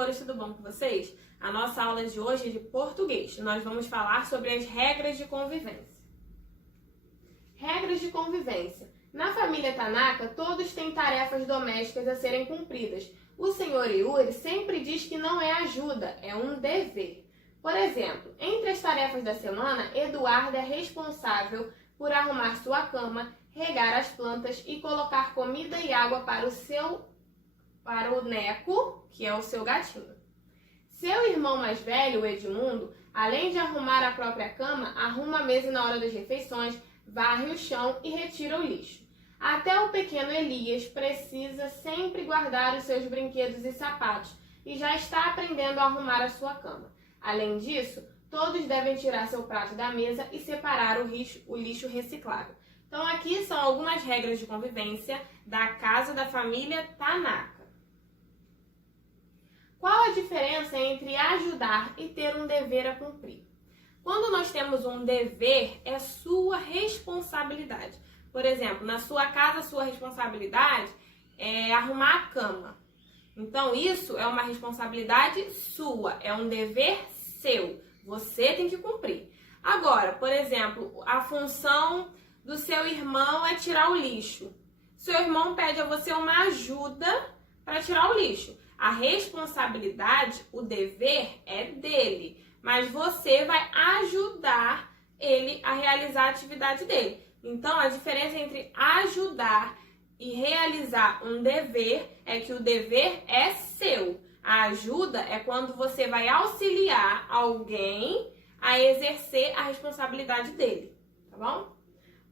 amores, tudo bom com vocês? A nossa aula de hoje é de português. Nós vamos falar sobre as regras de convivência. Regras de convivência. Na família Tanaka, todos têm tarefas domésticas a serem cumpridas. O Sr. Yuri sempre diz que não é ajuda, é um dever. Por exemplo, entre as tarefas da semana, Eduardo é responsável por arrumar sua cama, regar as plantas e colocar comida e água para o Neco, que é o seu gatinho. Seu irmão mais velho, o Edmundo, além de arrumar a própria cama, arruma a mesa na hora das refeições, varre o chão e retira o lixo. Até o pequeno Elias precisa sempre guardar os seus brinquedos e sapatos e já está aprendendo a arrumar a sua cama. Além disso, todos devem tirar seu prato da mesa e separar o lixo reciclável. Então aqui são algumas regras de convivência da casa da família Tanaka. Qual a diferença entre ajudar e ter um dever a cumprir? Quando nós temos um dever, é sua responsabilidade. Por exemplo, na sua casa, sua responsabilidade é arrumar a cama. Então, isso é uma responsabilidade sua, é um dever seu. Você tem que cumprir. Agora, por exemplo, a função do seu irmão é tirar o lixo. Seu irmão pede a você uma ajuda para tirar o lixo. A responsabilidade, o dever é dele, mas você vai ajudar ele a realizar a atividade dele. Então, a diferença entre ajudar e realizar um dever é que o dever é seu. A ajuda é quando você vai auxiliar alguém a exercer a responsabilidade dele, tá bom?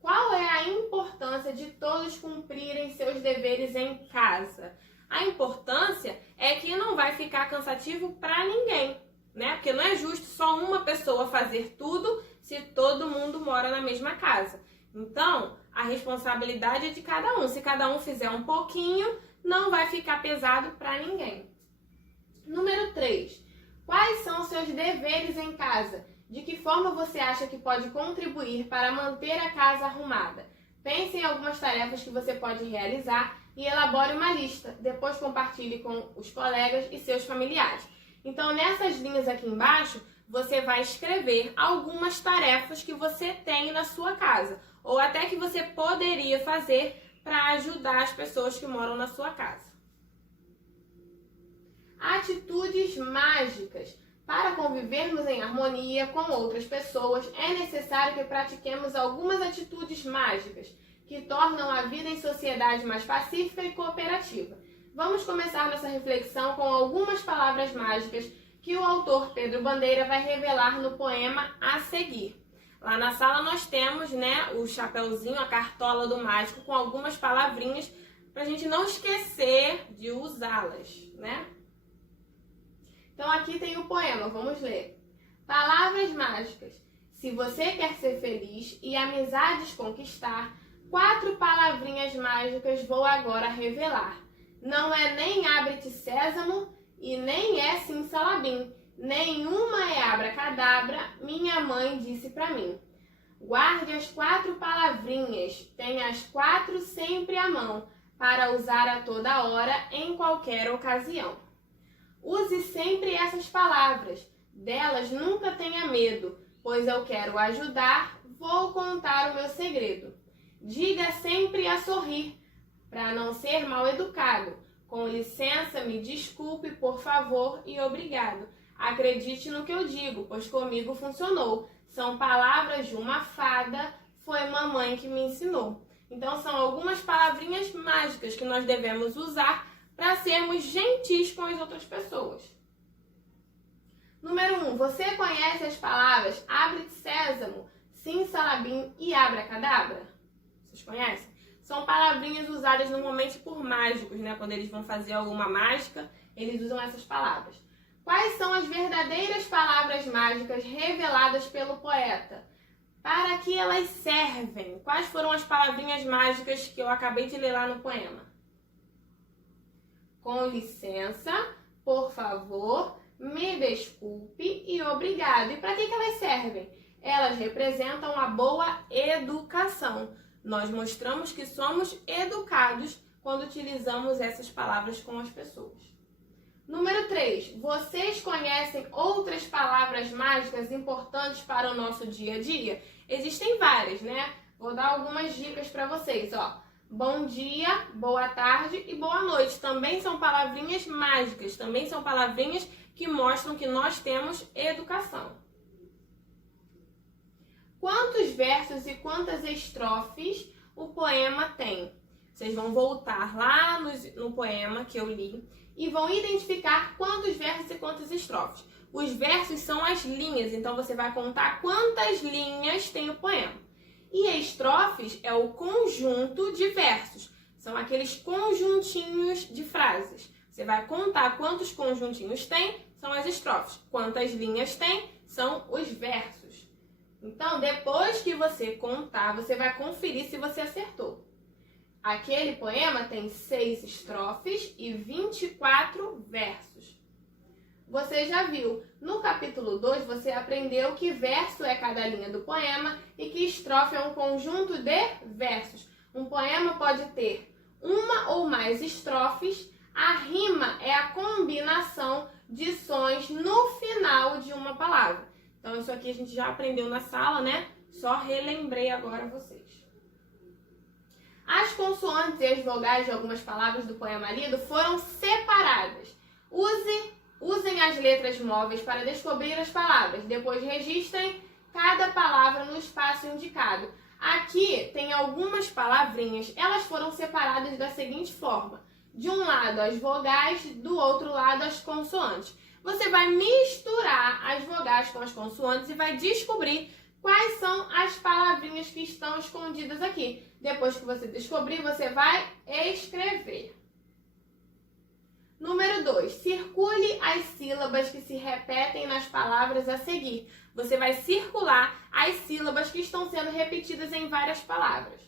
Qual é a importância de todos cumprirem seus deveres em casa? A importância é que não vai ficar cansativo para ninguém, né? Porque não é justo só uma pessoa fazer tudo se todo mundo mora na mesma casa. Então, a responsabilidade é de cada um. Se cada um fizer um pouquinho, não vai ficar pesado para ninguém. Número 3. Quais são os seus deveres em casa? De que forma você acha que pode contribuir para manter a casa arrumada? Pense em algumas tarefas que você pode realizar e elabore uma lista. Depois compartilhe com os colegas e seus familiares. Então, nessas linhas aqui embaixo, você vai escrever algumas tarefas que você tem na sua casa, ou até que você poderia fazer para ajudar as pessoas que moram na sua casa. Atitudes mágicas. Para convivermos em harmonia com outras pessoas, é necessário que pratiquemos algumas atitudes mágicas que tornam a vida em sociedade mais pacífica e cooperativa. Vamos começar nossa reflexão com algumas palavras mágicas que o autor Pedro Bandeira vai revelar no poema a seguir. Lá na sala nós temos, o chapeuzinho, a cartola do mágico com algumas palavrinhas para a gente não esquecer de usá-las, Então aqui tem o poema, vamos ler. Palavras mágicas. Se você quer ser feliz e amizades conquistar, 4 palavrinhas mágicas vou agora revelar. Não é nem abre-te sésamo e nem é simsalabim. Nenhuma é abracadabra, minha mãe disse pra mim. Guarde as 4 palavrinhas, tenha as 4 sempre à mão, para usar a toda hora, em qualquer ocasião. Use sempre essas palavras, delas nunca tenha medo, pois eu quero ajudar, vou contar o meu segredo. Diga sempre a sorrir, para não ser mal educado. Com licença, me desculpe, por favor e obrigado. Acredite no que eu digo, pois comigo funcionou. São palavras de uma fada, foi mamãe que me ensinou. Então são algumas palavrinhas mágicas que nós devemos usar para sermos gentis com as outras pessoas. Número 1. Você conhece as palavras abre-te sésamo, simsalabim e abracadabra? Vocês conhecem? São palavrinhas usadas normalmente por mágicos, Quando eles vão fazer alguma mágica, eles usam essas palavras. Quais são as verdadeiras palavras mágicas reveladas pelo poeta? Para que elas servem? Quais foram as palavrinhas mágicas que eu acabei de ler lá no poema? Com licença, por favor, me desculpe e obrigado. E para que elas servem? Elas representam a boa educação. Nós mostramos que somos educados quando utilizamos essas palavras com as pessoas. Número 3. Vocês conhecem outras palavras mágicas importantes para o nosso dia a dia? Existem várias, né? Vou dar algumas dicas para vocês, ó. Bom dia, boa tarde e boa noite. Também são palavrinhas mágicas, também são palavrinhas que mostram que nós temos educação. Quantos versos e quantas estrofes o poema tem? Vocês vão voltar lá no poema que eu li e vão identificar quantos versos e quantas estrofes. Os versos são as linhas, então você vai contar quantas linhas tem o poema. E estrofes é o conjunto de versos, são aqueles conjuntinhos de frases. Você vai contar quantos conjuntinhos tem, são as estrofes. Quantas linhas tem, são os versos. Então, depois que você contar, você vai conferir se você acertou. Aquele poema tem 6 estrofes e 24 versos. Você já viu, no capítulo 2 você aprendeu que verso é cada linha do poema e que estrofe é um conjunto de versos. Um poema pode ter uma ou mais estrofes, a rima é a combinação de sons no final de uma palavra. Então isso aqui a gente já aprendeu na sala, né? Só relembrei agora vocês. As consoantes e as vogais de algumas palavras do poema lido foram separadas. Usem as letras móveis para descobrir as palavras. Depois registrem cada palavra no espaço indicado. Aqui tem algumas palavrinhas. Elas foram separadas da seguinte forma. De um lado as vogais, do outro lado as consoantes. Você vai misturar as vogais com as consoantes e vai descobrir quais são as palavrinhas que estão escondidas aqui. Depois que você descobrir, você vai escrever. Número 2. Circule as sílabas que se repetem nas palavras a seguir. Você vai circular as sílabas que estão sendo repetidas em várias palavras.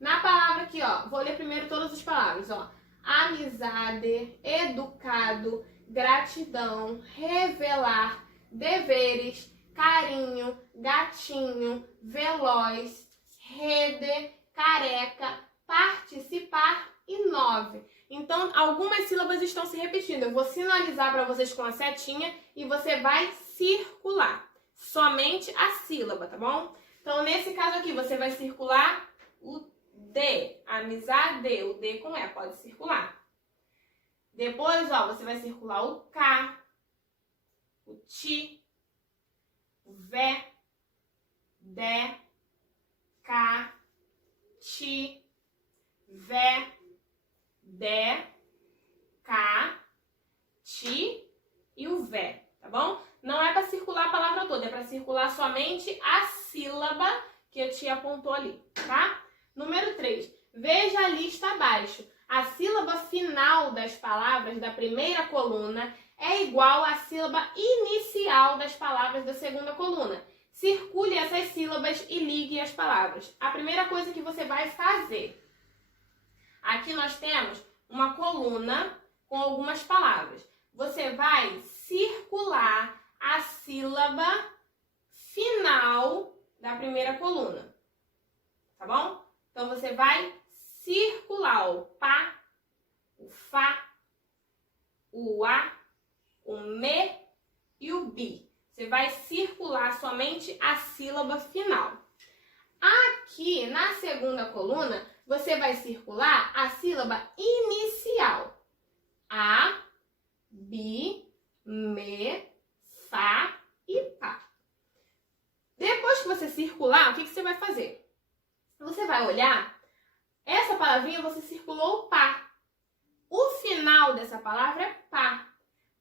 Na palavra aqui, ó, vou ler primeiro todas as palavras, ó. Amizade, educado, gratidão, revelar, deveres, carinho, gatinho, veloz, rede, careca, participar e 9. Então, algumas sílabas estão se repetindo. Eu vou sinalizar para vocês com a setinha e você vai circular somente a sílaba, tá bom? Então, nesse caso aqui, você vai circular o D, amizade, o D com E, pode circular. Depois, ó, você vai circular o K, o Ti, o Vé, Dé, Cá, Ti, Vé, Dé, Cá, Ti e o Vé, tá bom? Não é para circular a palavra toda, é para circular somente a sílaba que a tia apontou ali, tá? Número 3. Veja a lista abaixo. A sílaba final das palavras da primeira coluna é igual à sílaba inicial das palavras da segunda coluna. Circule essas sílabas e ligue as palavras. A primeira coisa que você vai fazer. Aqui nós temos uma coluna com algumas palavras. Você vai circular a sílaba final da primeira coluna. Tá bom? Então você vai circular o pá, o fá, o a, o me e o bi. Você vai circular somente a sílaba final. Aqui na segunda coluna, você vai circular a sílaba inicial. A, bi, me, fá e pá. Depois que você circular, o que você vai fazer? Você vai olhar, essa palavrinha você circulou o pá. O final dessa palavra é pá.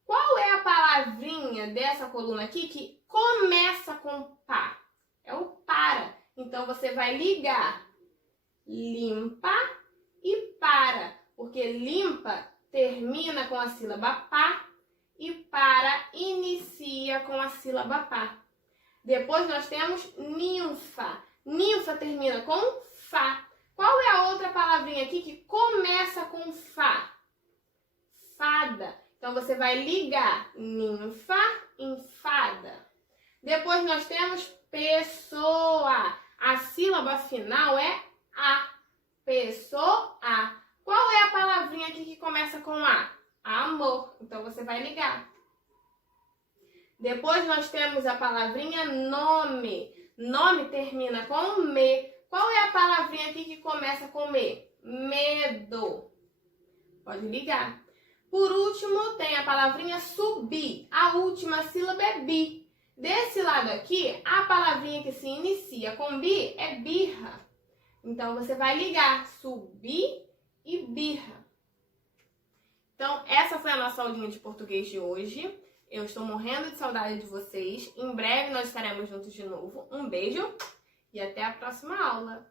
Qual é a palavrinha dessa coluna aqui que começa com pá? É o para. Então você vai ligar limpa e para, porque limpa termina com a sílaba pá e para inicia com a sílaba pá. Depois nós temos ninfa. Ninfa termina com fá. Qual é a outra palavrinha aqui que começa com fá? Fada. Então você vai ligar ninfa em fada. Depois nós temos pessoa. A sílaba final é a. Pessoa. Qual é a palavrinha aqui que começa com a? amor. Então você vai ligar. Depois nós temos a palavrinha nome. Nome termina com me. Qual é a palavrinha aqui que começa com me? Medo. Pode ligar. Por último, tem a palavrinha subir. A última sílaba é bi. Desse lado aqui, a palavrinha que se inicia com bi é birra. Então, você vai ligar subir e birra. Então, essa foi a nossa aulinha de português de hoje. Eu estou morrendo de saudade de vocês. Em breve nós estaremos juntos de novo. Um beijo e até a próxima aula.